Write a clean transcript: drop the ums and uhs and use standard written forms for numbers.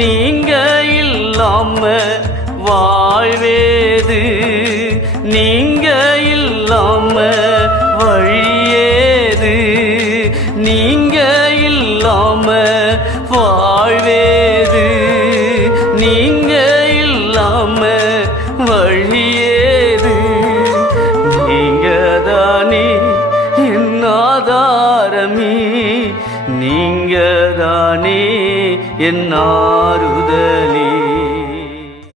நீங்க இல்லாம வாழ்வேது, நீங்க இல்லாம வழியேது, நீங்க இல்லாம வாழ்வேது, நீங்க இல்லாம வழியேது. நீங்க தானே என் ஆதாரமே, நீங்க தானே என் ஆறுதல்.